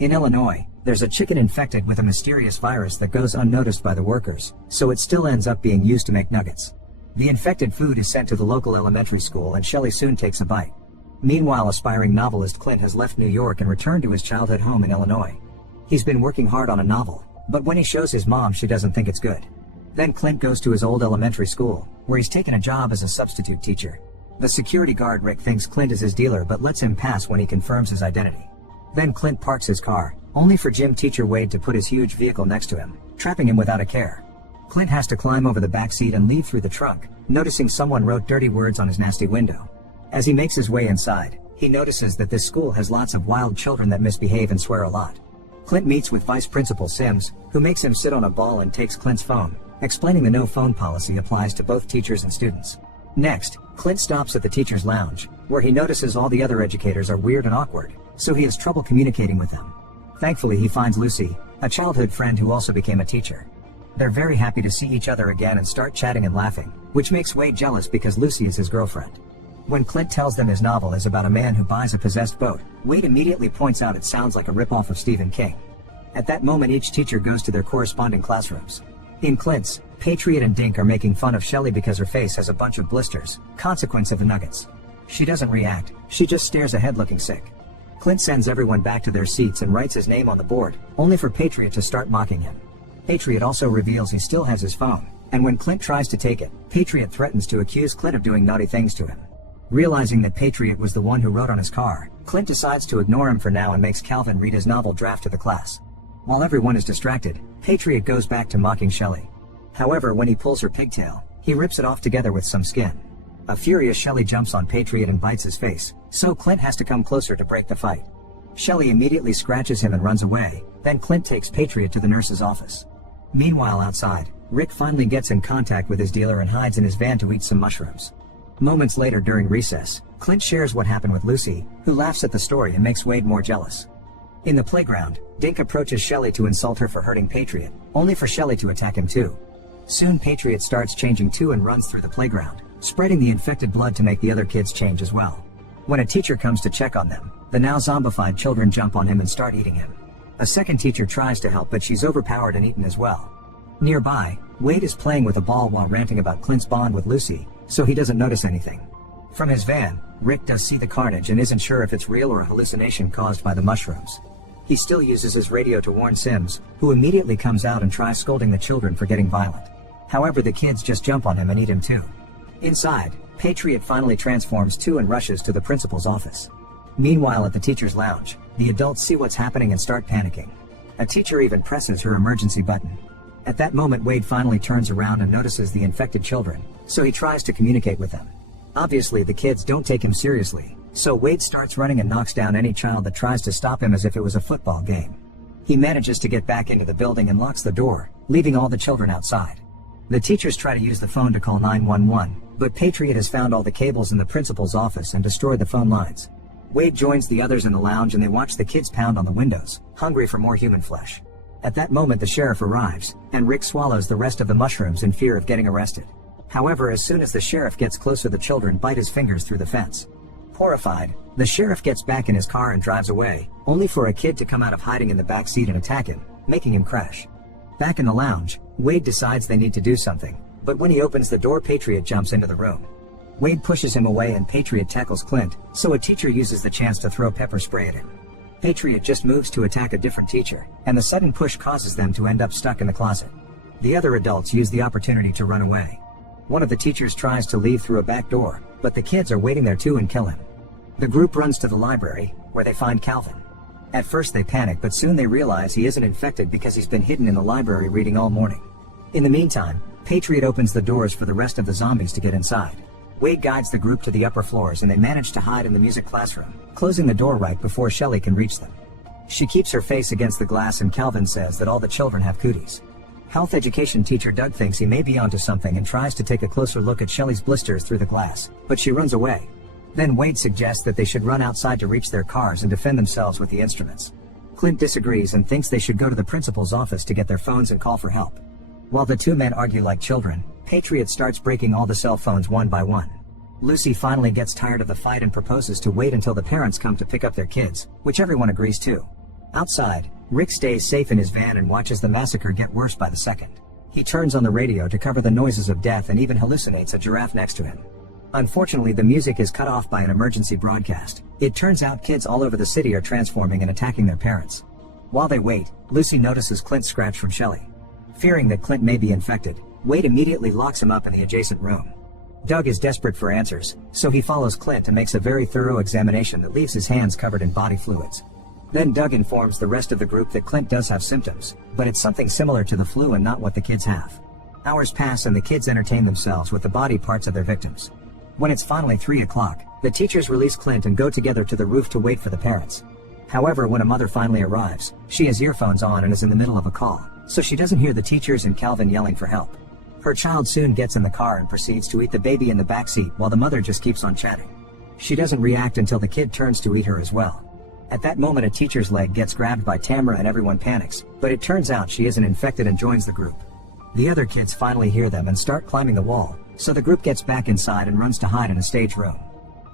In Illinois, there's a chicken infected with a mysterious virus that goes unnoticed by the workers, so it still ends up being used to make nuggets. The infected food is sent to the local elementary school and Shelley soon takes a bite. Meanwhile, aspiring novelist Clint has left New York and returned to his childhood home in Illinois. He's been working hard on a novel, but when he shows his mom, she doesn't think it's good. Then Clint goes to his old elementary school, where he's taken a job as a substitute teacher. The security guard Rick thinks Clint is his dealer but lets him pass when he confirms his identity. Then Clint parks his car, only for gym teacher Wade to put his huge vehicle next to him, trapping him without a care. Clint has to climb over the back seat and leave through the trunk, noticing someone wrote dirty words on his nasty window. As he makes his way inside, he notices that this school has lots of wild children that misbehave and swear a lot. Clint meets with Vice Principal Sims, who makes him sit on a ball and takes Clint's phone, explaining the no phone policy applies to both teachers and students. Next, Clint stops at the teacher's lounge, where he notices all the other educators are weird and awkward, so he has trouble communicating with them. Thankfully, he finds Lucy, a childhood friend who also became a teacher. They're very happy to see each other again and start chatting and laughing, which makes Wade jealous because Lucy is his girlfriend. When Clint tells them his novel is about a man who buys a possessed boat, Wade immediately points out it sounds like a ripoff of Stephen King. At that moment, each teacher goes to their corresponding classrooms. In Clint's, Patriot and Dink are making fun of Shelley because her face has a bunch of blisters, consequence of the nuggets. She doesn't react, she just stares ahead looking sick. Clint sends everyone back to their seats and writes his name on the board, only for Patriot to start mocking him. Patriot also reveals he still has his phone, and when Clint tries to take it, Patriot threatens to accuse Clint of doing naughty things to him. Realizing that Patriot was the one who wrote on his car, Clint decides to ignore him for now and makes Calvin read his novel draft to the class. While everyone is distracted, Patriot goes back to mocking Shelley. However, when he pulls her pigtail, he rips it off together with some skin. A furious Shelley jumps on Patriot and bites his face, so Clint has to come closer to break the fight. Shelley immediately scratches him and runs away, then Clint takes Patriot to the nurse's office. Meanwhile outside, Rick finally gets in contact with his dealer and hides in his van to eat some mushrooms. Moments later during recess, Clint shares what happened with Lucy, who laughs at the story and makes Wade more jealous. In the playground, Dink approaches Shelley to insult her for hurting Patriot, only for Shelley to attack him too. Soon Patriot starts changing too and runs through the playground, spreading the infected blood to make the other kids change as well. When a teacher comes to check on them, the now zombified children jump on him and start eating him. A second teacher tries to help but she's overpowered and eaten as well. Nearby, Wade is playing with a ball while ranting about Clint's bond with Lucy, so he doesn't notice anything. From his van, Rick does see the carnage and isn't sure if it's real or a hallucination caused by the mushrooms. He still uses his radio to warn Sims, who immediately comes out and tries scolding the children for getting violent. However, the kids just jump on him and eat him too. Inside, Patriot finally transforms too and rushes to the principal's office. Meanwhile, at the teacher's lounge, the adults see what's happening and start panicking. A teacher even presses her emergency button. At that moment, Wade finally turns around and notices the infected children, so he tries to communicate with them. Obviously, the kids don't take him seriously, so Wade starts running and knocks down any child that tries to stop him as if it was a football game. He manages to get back into the building and locks the door, leaving all the children outside. The teachers try to use the phone to call 911, but Patriot has found all the cables in the principal's office and destroyed the phone lines. Wade joins the others in the lounge and they watch the kids pound on the windows, hungry for more human flesh. At that moment, the sheriff arrives, and Rick swallows the rest of the mushrooms in fear of getting arrested. However, as soon as the sheriff gets closer, the children bite his fingers through the fence. Horrified, the sheriff gets back in his car and drives away, only for a kid to come out of hiding in the back seat and attack him, making him crash. Back in the lounge, Wade decides they need to do something, but when he opens the door, Patriot jumps into the room. Wade pushes him away and Patriot tackles Clint, so a teacher uses the chance to throw pepper spray at him. Patriot just moves to attack a different teacher, and the sudden push causes them to end up stuck in the closet. The other adults use the opportunity to run away. One of the teachers tries to leave through a back door, but the kids are waiting there too and kill him. The group runs to the library, where they find Calvin. At first they panic, but soon they realize he isn't infected because he's been hidden in the library reading all morning. In the meantime, Patriot opens the doors for the rest of the zombies to get inside. Wade guides the group to the upper floors and they manage to hide in the music classroom, closing the door right before Shelley can reach them. She keeps her face against the glass and Calvin says that all the children have cooties. Health education teacher Doug thinks he may be onto something and tries to take a closer look at Shelley's blisters through the glass, but she runs away. Then Wade suggests that they should run outside to reach their cars and defend themselves with the instruments. Clint disagrees and thinks they should go to the principal's office to get their phones and call for help. While the two men argue like children, Patriot starts breaking all the cell phones one by one. Lucy finally gets tired of the fight and proposes to wait until the parents come to pick up their kids, which everyone agrees to. Outside, Rick stays safe in his van and watches the massacre get worse by the second. He turns on the radio to cover the noises of death and even hallucinates a giraffe next to him. Unfortunately, the music is cut off by an emergency broadcast. It turns out kids all over the city are transforming and attacking their parents. While they wait, Lucy notices Clint's scratch from Shelley. Fearing that Clint may be infected, Wade immediately locks him up in the adjacent room. Doug is desperate for answers, so he follows Clint and makes a very thorough examination that leaves his hands covered in body fluids. Then Doug informs the rest of the group that Clint does have symptoms, but it's something similar to the flu and not what the kids have. Hours pass and the kids entertain themselves with the body parts of their victims. When it's finally 3 o'clock, the teachers release Clint and go together to the roof to wait for the parents. However, when a mother finally arrives, she has earphones on and is in the middle of a call, so she doesn't hear the teachers and Calvin yelling for help. Her child soon gets in the car and proceeds to eat the baby in the backseat while the mother just keeps on chatting. She doesn't react until the kid turns to eat her as well. At that moment, a teacher's leg gets grabbed by Tamara and everyone panics, but it turns out she isn't infected and joins the group. The other kids finally hear them and start climbing the wall, so the group gets back inside and runs to hide in a stage room.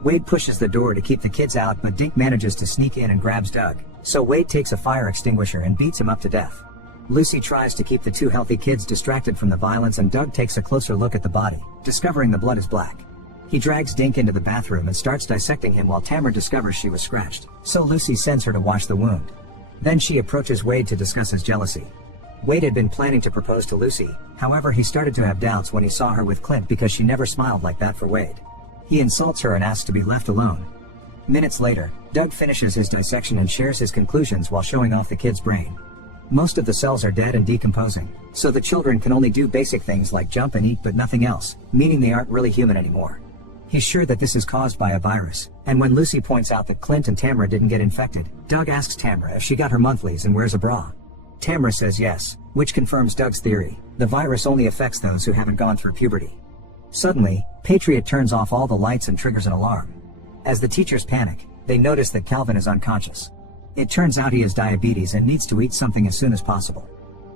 Wade pushes the door to keep the kids out, but Dink manages to sneak in and grabs Doug, so Wade takes a fire extinguisher and beats him up to death. Lucy tries to keep the two healthy kids distracted from the violence and Doug takes a closer look at the body, discovering the blood is black. He drags Dink into the bathroom and starts dissecting him while Tamara discovers she was scratched, so Lucy sends her to wash the wound. Then she approaches Wade to discuss his jealousy. Wade had been planning to propose to Lucy, however he started to have doubts when he saw her with Clint because she never smiled like that for Wade. He insults her and asks to be left alone. Minutes later, Doug finishes his dissection and shares his conclusions while showing off the kid's brain. Most of the cells are dead and decomposing, so the children can only do basic things like jump and eat but nothing else, meaning they aren't really human anymore. He's sure that this is caused by a virus, and when Lucy points out that Clint and Tamara didn't get infected, Doug asks Tamara if she got her monthlies and wears a bra. Tamara says yes, which confirms Doug's theory. The virus only affects those who haven't gone through puberty. Suddenly, Patriot turns off all the lights and triggers an alarm. As the teachers panic, they notice that Calvin is unconscious. It turns out he has diabetes and needs to eat something as soon as possible.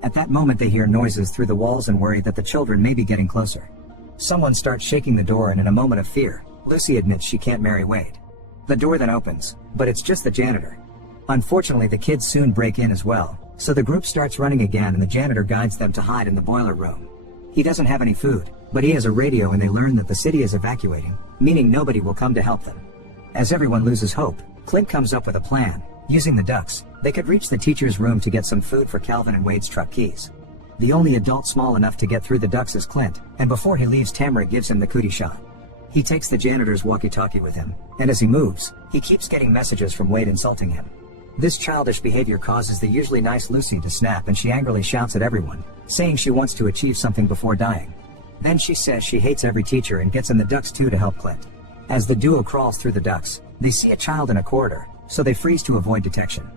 At that moment they hear noises through the walls and worry that the children may be getting closer. Someone starts shaking the door and in a moment of fear, Lucy admits she can't marry Wade. The door then opens, but it's just the janitor. Unfortunately, the kids soon break in as well, so the group starts running again and the janitor guides them to hide in the boiler room. He doesn't have any food, but he has a radio and they learn that the city is evacuating, meaning nobody will come to help them. As everyone loses hope, Clint comes up with a plan. Using the ducks, they could reach the teacher's room to get some food for Calvin and Wade's truck keys. The only adult small enough to get through the ducks is Clint, and before he leaves, Tamara gives him the cootie shot. He takes the janitor's walkie-talkie with him, and as he moves, he keeps getting messages from Wade insulting him. This childish behavior causes the usually nice Lucy to snap and she angrily shouts at everyone, saying she wants to achieve something before dying. Then she says she hates every teacher and gets in the ducks too to help Clint. As the duo crawls through the ducts, they see a child in a corridor, so they freeze to avoid detection.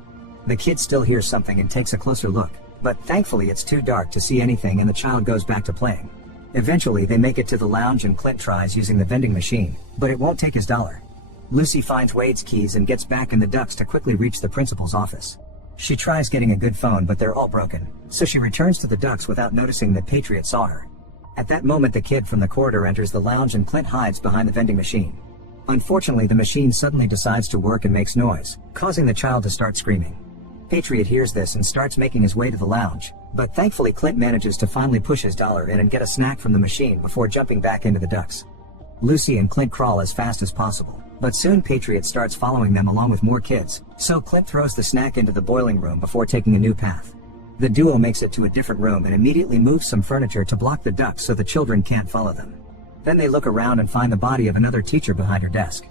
The kid still hears something and takes a closer look, but thankfully it's too dark to see anything and the child goes back to playing. Eventually they make it to the lounge and Clint tries using the vending machine, but it won't take his dollar. Lucy finds Wade's keys and gets back in the ducts to quickly reach the principal's office. She tries getting a good phone but they're all broken, so she returns to the ducts without noticing that Patriot saw her. At that moment the kid from the corridor enters the lounge and Clint hides behind the vending machine. Unfortunately, the machine suddenly decides to work and makes noise, causing the child to start screaming. Patriot hears this and starts making his way to the lounge, but thankfully Clint manages to finally push his dollar in and get a snack from the machine before jumping back into the ducts. Lucy and Clint crawl as fast as possible, but soon Patriot starts following them along with more kids, so Clint throws the snack into the boiling room before taking a new path. The duo makes it to a different room and immediately moves some furniture to block the ducts so the children can't follow them. Then they look around and find the body of another teacher behind her desk.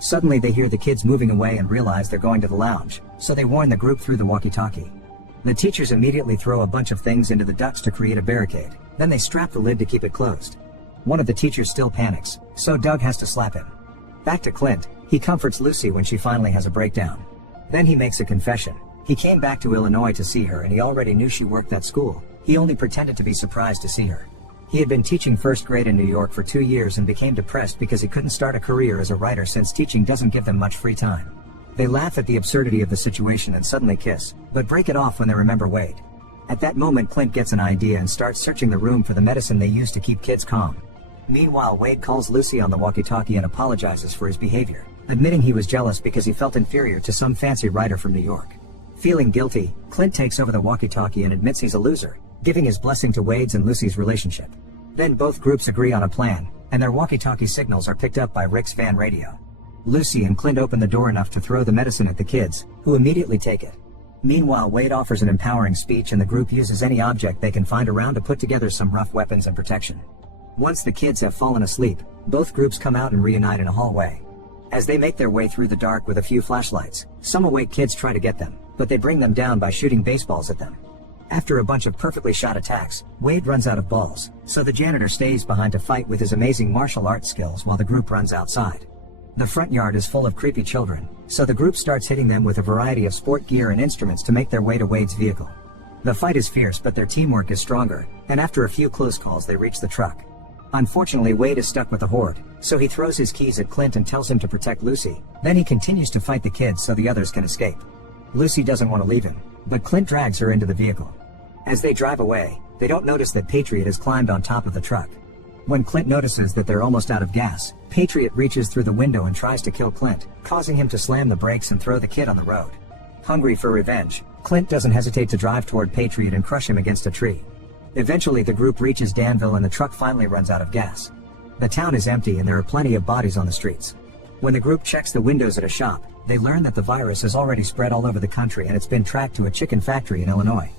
Suddenly they hear the kids moving away and realize they're going to the lounge, so they warn the group through the walkie-talkie. The teachers immediately throw a bunch of things into the ducts to create a barricade, then they strap the lid to keep it closed. One of the teachers still panics, so Doug has to slap him. Back to Clint, he comforts Lucy when she finally has a breakdown. Then he makes a confession. He came back to Illinois to see her and he already knew she worked at school. He only pretended to be surprised to see her. He had been teaching first grade in New York for 2 years and became depressed because he couldn't start a career as a writer since teaching doesn't give them much free time. They laugh at the absurdity of the situation and suddenly kiss, but break it off when they remember Wade. At that moment Clint gets an idea and starts searching the room for the medicine they use to keep kids calm. Meanwhile, Wade calls Lucy on the walkie-talkie and apologizes for his behavior, admitting he was jealous because he felt inferior to some fancy writer from New York. Feeling guilty, Clint takes over the walkie-talkie and admits he's a loser, giving his blessing to Wade's and Lucy's relationship. Then both groups agree on a plan, and their walkie-talkie signals are picked up by Rick's van radio. Lucy and Clint open the door enough to throw the medicine at the kids, who immediately take it. Meanwhile, Wade offers an empowering speech and the group uses any object they can find around to put together some rough weapons and protection. Once the kids have fallen asleep, both groups come out and reunite in a hallway. As they make their way through the dark with a few flashlights, some awake kids try to get them, but they bring them down by shooting baseballs at them. After a bunch of perfectly shot attacks, Wade runs out of balls, so the janitor stays behind to fight with his amazing martial arts skills while the group runs outside. The front yard is full of creepy children, so the group starts hitting them with a variety of sport gear and instruments to make their way to Wade's vehicle. The fight is fierce, but their teamwork is stronger, and after a few close calls they reach the truck. Unfortunately, Wade is stuck with the horde, so he throws his keys at Clint and tells him to protect Lucy. Then he continues to fight the kids so the others can escape. Lucy doesn't want to leave him, but Clint drags her into the vehicle. As they drive away, they don't notice that Patriot has climbed on top of the truck. When Clint notices that they're almost out of gas, Patriot reaches through the window and tries to kill Clint, causing him to slam the brakes and throw the kid on the road. Hungry for revenge, Clint doesn't hesitate to drive toward Patriot and crush him against a tree. Eventually the group reaches Danville and the truck finally runs out of gas. The town is empty and there are plenty of bodies on the streets. When the group checks the windows at a shop, they learn that the virus has already spread all over the country and it's been tracked to a chicken factory in Illinois.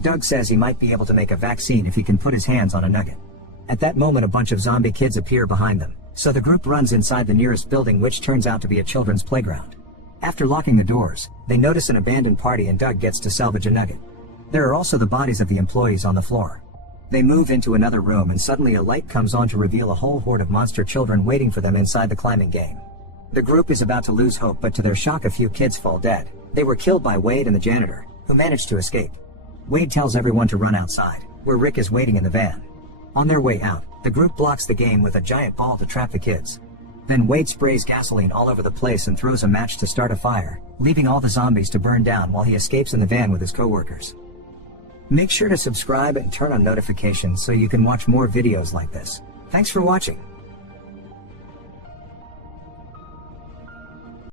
Doug says he might be able to make a vaccine if he can put his hands on a nugget. At that moment, a bunch of zombie kids appear behind them, so the group runs inside the nearest building, which turns out to be a children's playground. After locking the doors, they notice an abandoned party and Doug gets to salvage a nugget. There are also the bodies of the employees on the floor. They move into another room and suddenly a light comes on to reveal a whole horde of monster children waiting for them inside the climbing game. The group is about to lose hope, but to their shock a few kids fall dead. They were killed by Wade and the janitor, who managed to escape. Wade tells everyone to run outside, where Rick is waiting in the van. On their way out, the group blocks the game with a giant ball to trap the kids. Then Wade sprays gasoline all over the place and throws a match to start a fire, leaving all the zombies to burn down while he escapes in the van with his co-workers. Make sure to subscribe and turn on notifications so you can watch more videos like this. Thanks for watching.